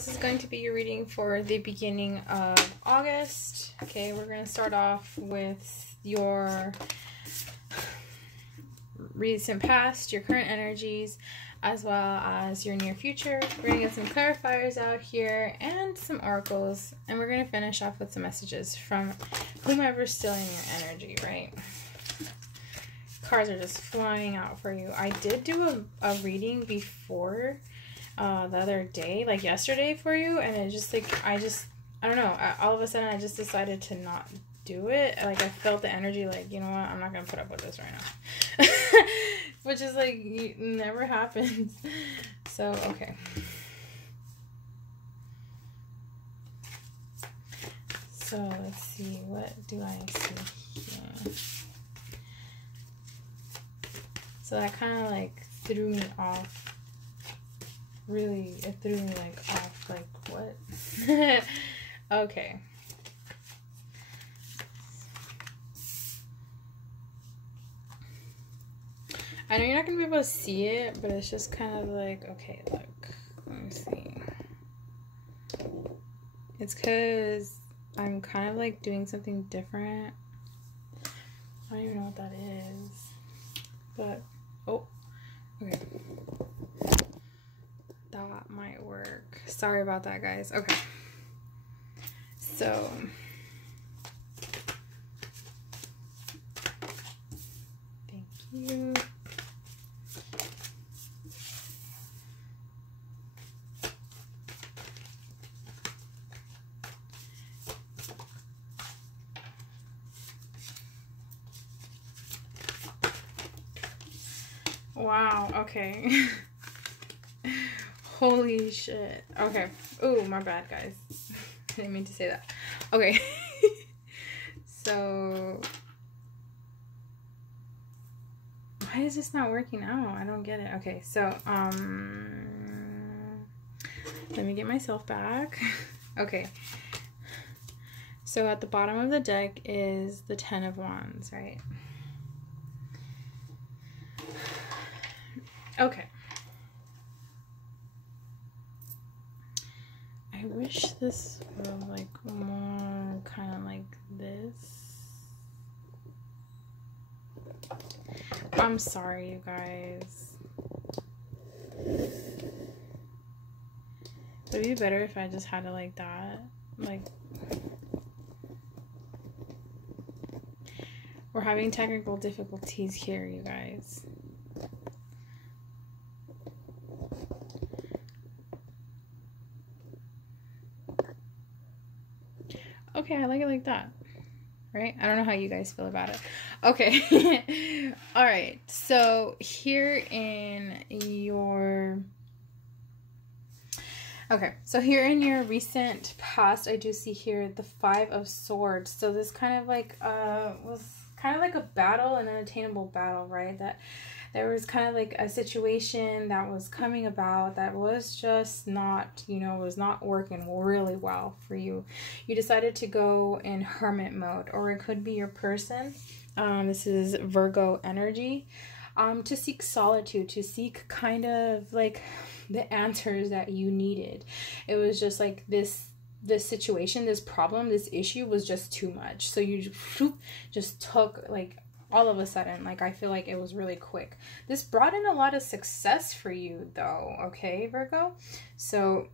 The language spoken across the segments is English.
This is going to be your reading for the beginning of August. Okay, we're going to start off with your recent past, your current energies, as well as your near future. We're going to get some clarifiers out here and some oracles, and we're going to finish off with some messages from whomever's still in your energy, right? Cards are just flying out for you. I did do a reading before the other day, like yesterday for you, and it just like, I don't know, all of a sudden I just decided to not do it. Like I felt the energy like, you know what, I'm not gonna put up with this right now. Which is like, never happens. So, okay. So, let's see, what do I see here? So that kind of like threw me off. Really, it threw me like off. Like, what? Okay. I know you're not going to be able to see it, but it's just kind of like, okay, look. Let me see. It's because I'm kind of like doing something different. I don't even know what that is. But, oh, okay. That might work. Sorry about that, guys. Okay. So, thank you. Wow, okay. Holy shit. Okay. Ooh, my bad, guys. I didn't mean to say that. Okay. So, why is this not working out? I don't get it. Okay, so, let me get myself back. Okay. So, at the bottom of the deck is the 10 of Wands, right? Okay. I wish this was like more kind of like this. I'm sorry, you guys. Would it be better if I just had it like that? Like, we're having technical difficulties here, you guys. Okay, I like it like that. Right? I don't know how you guys feel about it. Okay. All right. So here in your... Okay. So here in your recent past, I do see here the 5 of Swords. So this kind of like was kind of like a battle, an unattainable battle, right? That there was kind of like a situation that was coming about that was just not, you know, was not working really well for you. You decided to go in hermit mode, or it could be your person. This is Virgo energy. To seek solitude, to seek kind of like the answers that you needed. It was just like this situation, this problem, this issue was just too much. So you just took like all of a sudden, like I feel like it was really quick. This brought in a lot of success for you though, okay, Virgo? So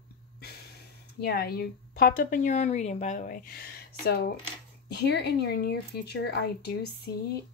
yeah, you popped up in your own reading, by the way. So here in your near future, I do see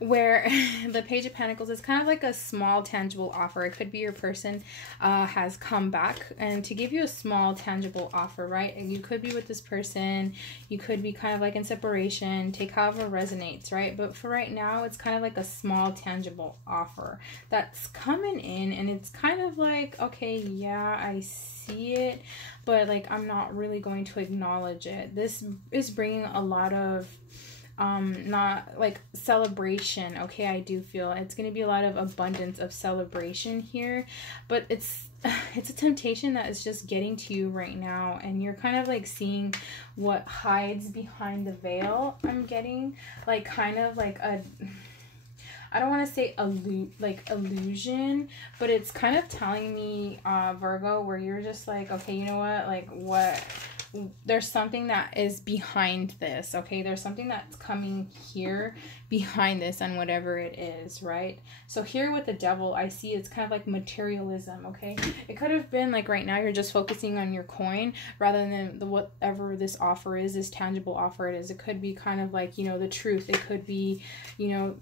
where the Page of Pentacles is kind of like a small tangible offer. It could be your person has come back and to give you a small tangible offer, right? And you could be with this person, you could be kind of like in separation, take however resonates, right? But for right now, it's kind of like a small tangible offer that's coming in, and it's kind of like, okay, yeah, I see it, but like I'm not really going to acknowledge it. This is bringing a lot of not like celebration. Okay, I do feel it's going to be a lot of abundance of celebration here, but it's a temptation that is just getting to you right now, and you're kind of like seeing what hides behind the veil. I'm getting like kind of like a I don't want to say illusion, but it's kind of telling me, Virgo, where you're just like, okay, you know what, like what, there's something that is behind this, okay? There's something that's coming here behind this and whatever it is, right? So here with the devil, I see it's kind of like materialism, okay? It could have been like right now you're just focusing on your coin rather than the whatever this offer is, this tangible offer it is. It could be kind of like, you know, the truth. It could be, you know,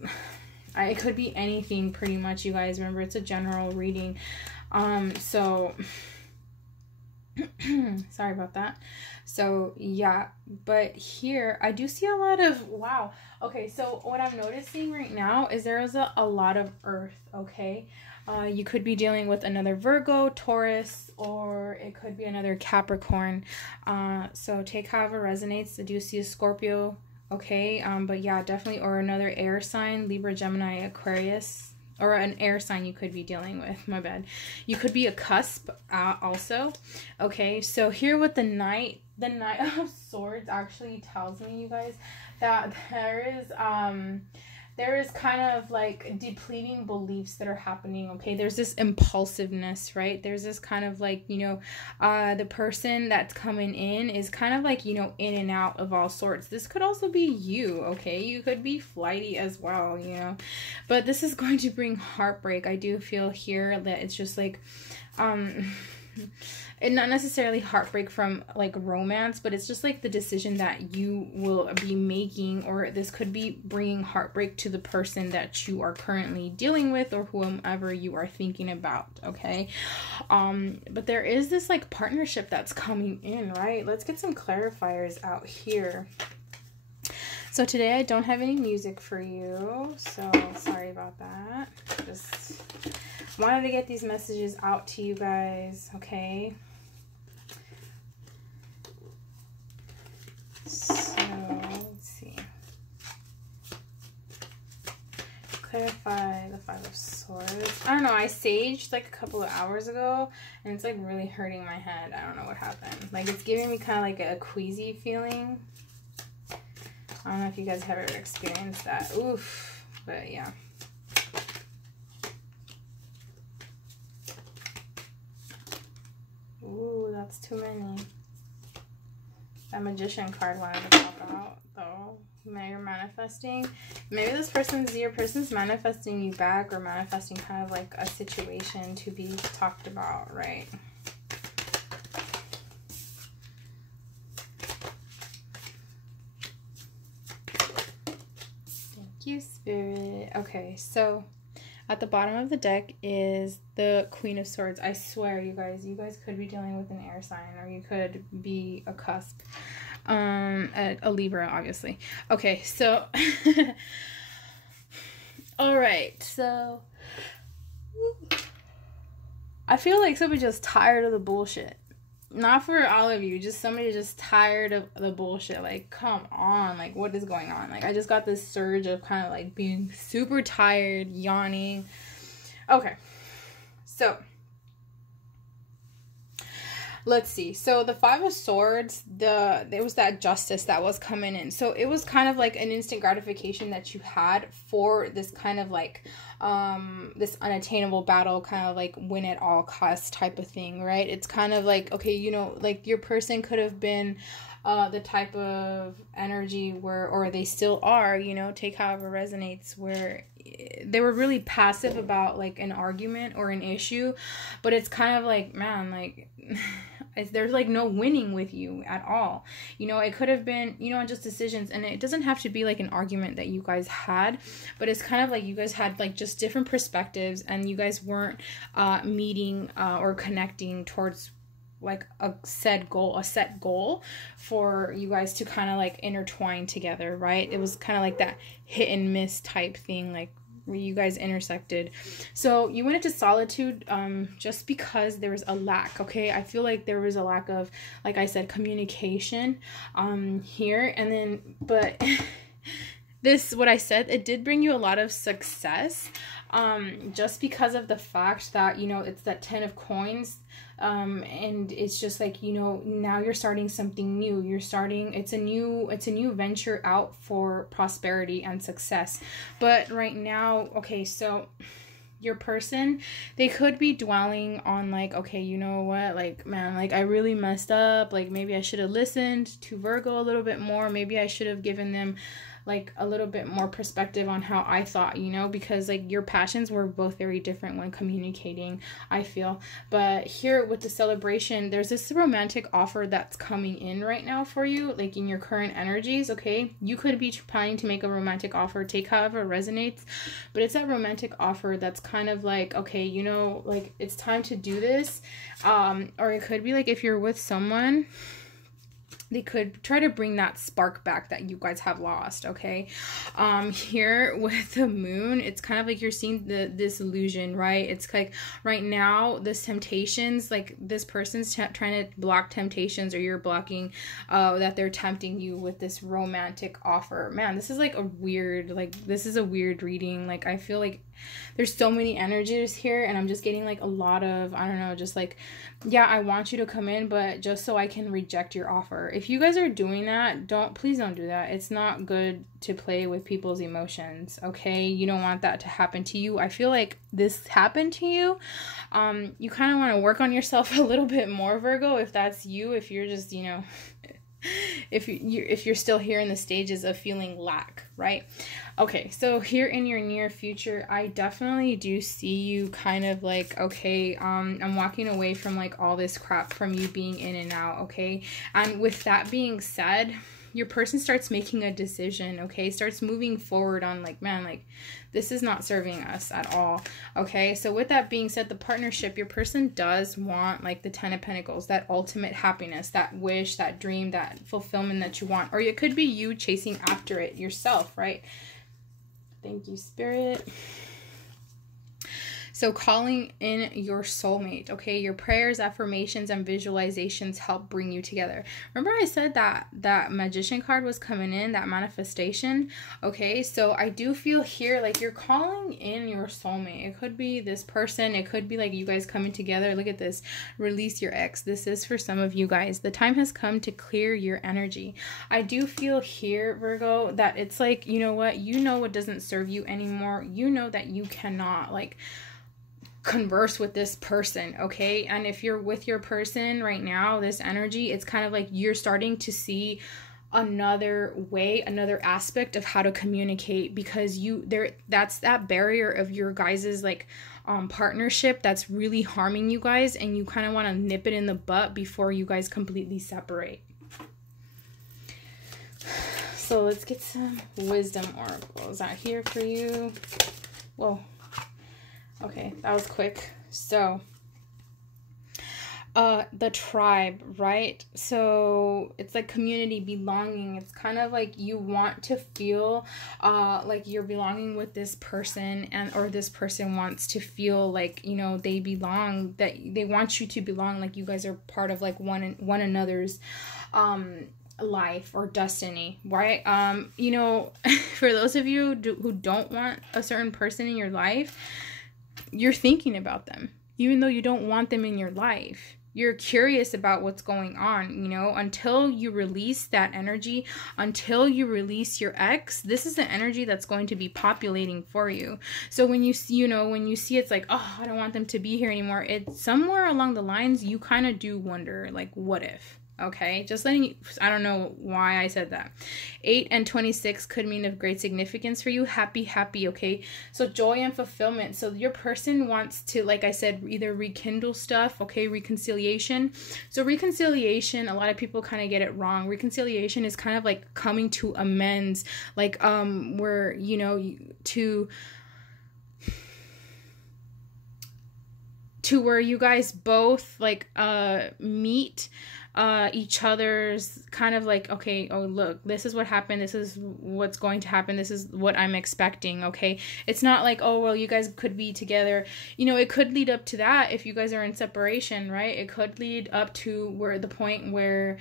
it could be anything pretty much, you guys. Remember, it's a general reading. So sorry about that. So yeah, but here I do see a lot of, wow. Okay, so what I'm noticing right now is there is a lot of earth, okay? You could be dealing with another Virgo, Taurus, or it could be another Capricorn. So take however resonates. I do see a Scorpio, okay? But yeah, definitely, or another air sign, Libra, Gemini, Aquarius. Or an air sign you could be dealing with, my bad. You could be a cusp also. Okay, so here with the Knight of Swords actually tells me, you guys, that there is kind of like depleting beliefs that are happening, okay? There's this impulsiveness, right? There's this kind of like, you know, the person that's coming in is kind of like, you know, in and out of all sorts. This could also be you, okay? You could be flighty as well, you know? But this is going to bring heartbreak. I do feel here that it's just like, and not necessarily heartbreak from like romance, but it's just like the decision that you will be making, or this could be bringing heartbreak to the person that you are currently dealing with or whomever you are thinking about, okay? But there is this like partnership that's coming in, right? Let's get some clarifiers out here. So today I don't have any music for you, so sorry about that. Just wanted to get these messages out to you guys, okay? So, let's see. Clarify the Five of Swords. I don't know, I saged like a couple of hours ago, and it's like really hurting my head. I don't know what happened. Like, it's giving me kind of like a queasy feeling. I don't know if you guys have ever experienced that. Oof. But yeah. Ooh, that's too many. That Magician card wanted to pop out, though. Maybe you're manifesting. Maybe your person's manifesting you back, or manifesting kind of like a situation to be talked about, right? Thank you, Spirit. Okay, so at the bottom of the deck is the Queen of Swords. I swear, you guys could be dealing with an air sign, or you could be a cusp. A Libra, obviously. Okay, so all right, so I feel like somebody just tired of the bullshit. Not for all of you, just somebody just tired of the bullshit. Like, come on, like, what is going on? Like, I just got this surge of kind of like being super tired, yawning. Okay, so let's see. So the Five of Swords, there was that justice that was coming in. So it was kind of like an instant gratification that you had for this kind of like this unattainable battle, kind of like win at all costs type of thing, right? It's kind of like, okay, you know, like your person could have been the type of energy where, or they still are, you know, take however resonates, where they were really passive about like an argument or an issue, but it's kind of like, man, like there's like no winning with you at all. You know, it could have been, you know, just decisions, and it doesn't have to be like an argument that you guys had, but it's kind of like you guys had like just different perspectives, and you guys weren't meeting or connecting towards like a set goal for you guys to kind of like intertwine together, right? It was kind of like that hit and miss type thing, like where you guys intersected. So you went into solitude just because there was a lack, okay? I feel like there was a lack of, like I said, communication here. And then, but this, what I said, it did bring you a lot of success. just because of the fact that, you know, it's that 10 of coins. And it's just like, you know, now you're starting something new. You're starting, it's a new venture out for prosperity and success. But right now, okay, so your person, they could be dwelling on like, okay, you know what, like, man, like I really messed up. Like maybe I should have listened to Virgo a little bit more. Maybe I should have given them like a little bit more perspective on how I thought, you know, because like your passions were both very different when communicating, I feel. But here with the celebration, there's this romantic offer that's coming in right now for you, like in your current energies. Okay, you could be planning to make a romantic offer, take however resonates, but it's that romantic offer that's kind of like, okay, you know, like it's time to do this. Or it could be like if you're with someone, they could try to bring that spark back that you guys have lost. Okay, here with the moon, it's kind of like you're seeing this illusion, right? It's like right now this temptations, like this person's trying to block temptations, or you're blocking that they're tempting you with this romantic offer. Man, this is like a weird, like this is a weird reading. Like I feel like there's so many energies here, and I'm just getting like a lot of, I don't know, just like, yeah, I want you to come in, but just so I can reject your offer. If you guys are doing that, please don't do that. It's not good to play with people's emotions, okay? You don't want that to happen to you. I feel like this happened to you. You kind of want to work on yourself a little bit more, Virgo, if that's you. If you're just, you know, if you're still here in the stages of feeling lack, right? Okay, so here in your near future, I definitely do see you kind of like, okay, I'm walking away from like all this crap from you being in and out, okay? And with that being said, your person starts making a decision, okay? Starts moving forward on like, man, like this is not serving us at all, okay? So with that being said, the partnership, your person does want like the 10 of Pentacles, that ultimate happiness, that wish, that dream, that fulfillment that you want. Or it could be you chasing after it yourself, right? Thank you, Spirit. So calling in your soulmate, okay? Your prayers, affirmations, and visualizations help bring you together. Remember I said that Magician card was coming in, that manifestation, okay? So I do feel here like you're calling in your soulmate. It could be this person. It could be like you guys coming together. Look at this. Release your ex. This is for some of you guys. The time has come to clear your energy. I do feel here, Virgo, that it's like, you know what doesn't serve you anymore. You know that you cannot like converse with this person, okay? And if you're with your person right now, this energy, it's kind of like you're starting to see another way, another aspect of how to communicate, because that's that barrier of your guys's like partnership that's really harming you guys, and you kind of want to nip it in the butt before you guys completely separate. So let's get some wisdom oracles out here for you. Whoa. Okay, that was quick. So, the tribe, right? So it's like community, belonging. It's kind of like you want to feel like you're belonging with this person, or this person wants to feel like, you know, they belong, that they want you to belong, like you guys are part of like one another's life or destiny, right? You know, for those of you who don't want a certain person in your life, you're thinking about them, even though you don't want them in your life. You're curious about what's going on, you know, until you release that energy, until you release your ex. This is the energy that's going to be populating for you. So when you see, it's like, oh, I don't want them to be here anymore. It's somewhere along the lines, you kind of do wonder, like, what if? Okay, just letting you, I don't know why I said that. 8 and 26 could mean of great significance for you. Happy, okay? So joy and fulfillment. So your person wants to, like I said, either rekindle stuff, okay? Reconciliation. So reconciliation, a lot of people kind of get it wrong. Reconciliation is kind of like coming to amends, like where, you know, to where you guys both like meet each other's kind of like, okay, oh look, this is what happened, this is what's going to happen, this is what I'm expecting. Okay, it's not like, oh well, you guys could be together, you know, it could lead up to that if you guys are in separation, right? It could lead up to where the point where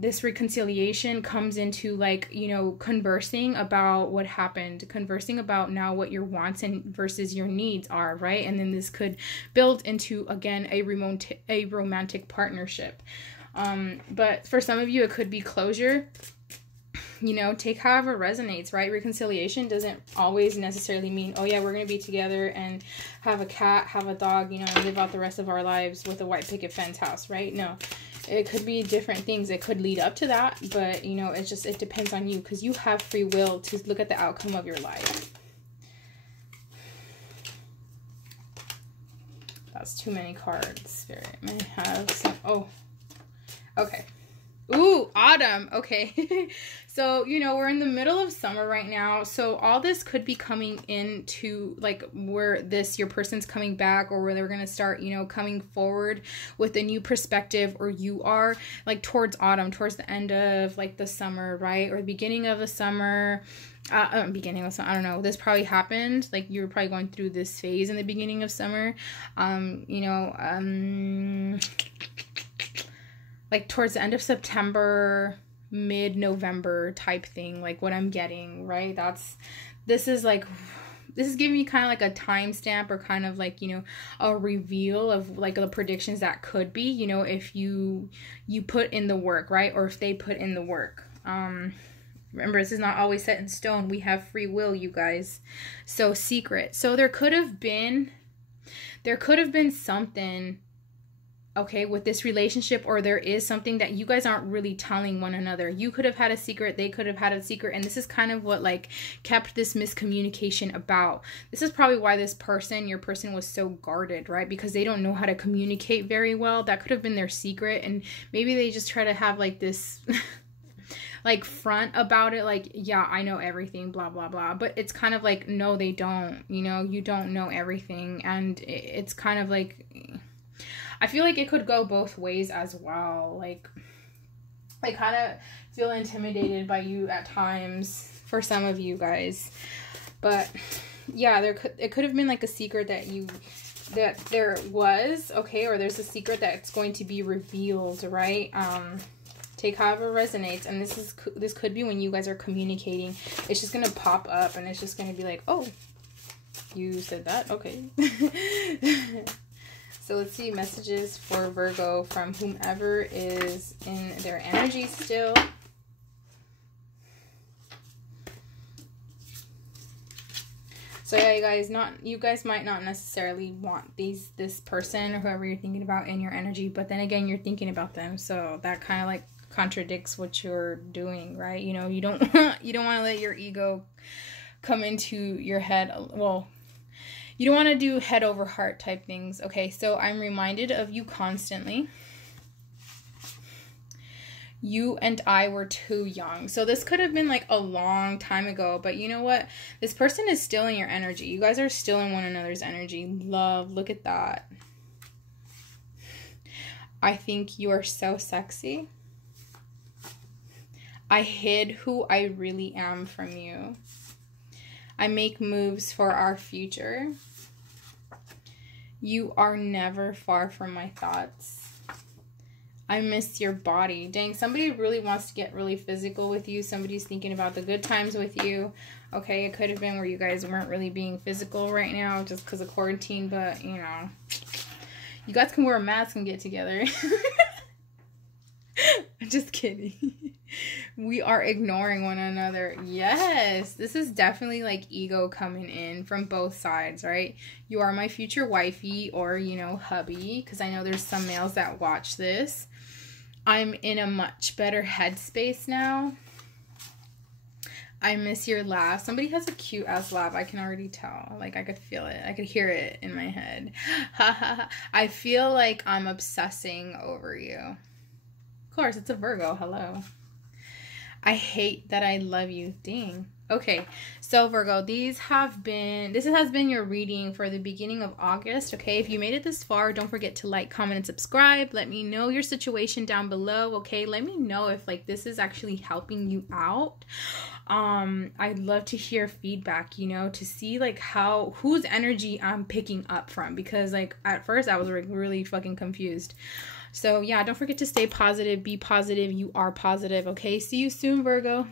this reconciliation comes into, like, you know, conversing about what happened, conversing about now what your wants and versus your needs are, right? And then this could build into, again, a romantic partnership. But for some of you, it could be closure. You know, take however resonates, right? Reconciliation doesn't always necessarily mean, oh yeah, we're going to be together and have a cat, have a dog, you know, and live out the rest of our lives with a white picket fence house, right? No, it could be different things. It could lead up to that, but, you know, it's just, it depends on you, because you have free will to look at the outcome of your life. That's too many cards, Spirit. May have some, oh, okay. Ooh, autumn. Okay. So, you know, we're in the middle of summer right now. So all this could be coming into, like, where your person's coming back, or where they're going to start, you know, coming forward with a new perspective, or you are, like, towards autumn, towards the end of, like, the summer, right? Or the beginning of the summer. Beginning of summer, I don't know. This probably happened. Like, you were probably going through this phase in the beginning of summer. You know, like towards the end of September, mid-November type thing, like what I'm getting, right? This is giving me kind of like a timestamp, or kind of like, you know, a reveal of like the predictions that could be, you know, if you put in the work, right? Or if they put in the work. Remember, this is not always set in stone. We have free will, you guys. So secret. So there could have been something, okay, with this relationship, or there is something that you guys aren't really telling one another. You could have had a secret, they could have had a secret, and this is kind of what, like, kept this miscommunication about. This is probably why this person, your person, was so guarded, right? Because they don't know how to communicate very well. That could have been their secret, and maybe they just try to have, like, this like, front about it, like, yeah, I know everything, blah blah blah, but it's kind of like, no, they don't, you know, you don't know everything. And it's kind of like, I feel like it could go both ways as well. Like kind of feel intimidated by you at times for some of you guys. But yeah, it could have been like a secret that there was, okay, or there's a secret that's going to be revealed, right? Take however resonates, and this could be when you guys are communicating. It's just gonna pop up, and it's just gonna be like, oh, you said that, okay. So let's see, messages for Virgo from whomever is in their energy still. So yeah, you guys might not necessarily want this person or whoever you're thinking about in your energy, but then again, you're thinking about them, so that kind of like contradicts what you're doing, right? You know, you don't want to let your ego come into your head. Well, you don't want to do head over heart type things. Okay, so I'm reminded of you constantly. You and I were too young. So this could have been like a long time ago, but you know what? This person is still in your energy. You guys are still in one another's energy. Love, look at that. I think you are so sexy. I hid who I really am from you. I make moves for our future. You are never far from my thoughts. I miss your body. Dang, somebody really wants to get really physical with you. Somebody's thinking about the good times with you. Okay, it could have been where you guys weren't really being physical right now just because of quarantine, but, you know, you guys can wear a mask and get together. I'm just kidding. We are ignoring one another. Yes, this is definitely like ego coming in from both sides, right? You are my future wifey, or, you know, hubby, because I know there's some males that watch this. I'm in a much better headspace now. I miss your laugh. Somebody has a cute ass laugh. I can already tell. Like, I could feel it. I could hear it in my head. I feel like I'm obsessing over you. Of course, it's a Virgo. Hello. I hate that I love you. Dang. Okay, so Virgo, this has been your reading for the beginning of August. Okay, if you made it this far, don't forget to like, comment, and subscribe. Let me know your situation down below. Okay, let me know if like this is actually helping you out. I'd love to hear feedback, you know, to see like whose energy I'm picking up from, because like at first I was like really fucking confused. So yeah, don't forget to stay positive, be positive. You are positive. Okay, see you soon, Virgo.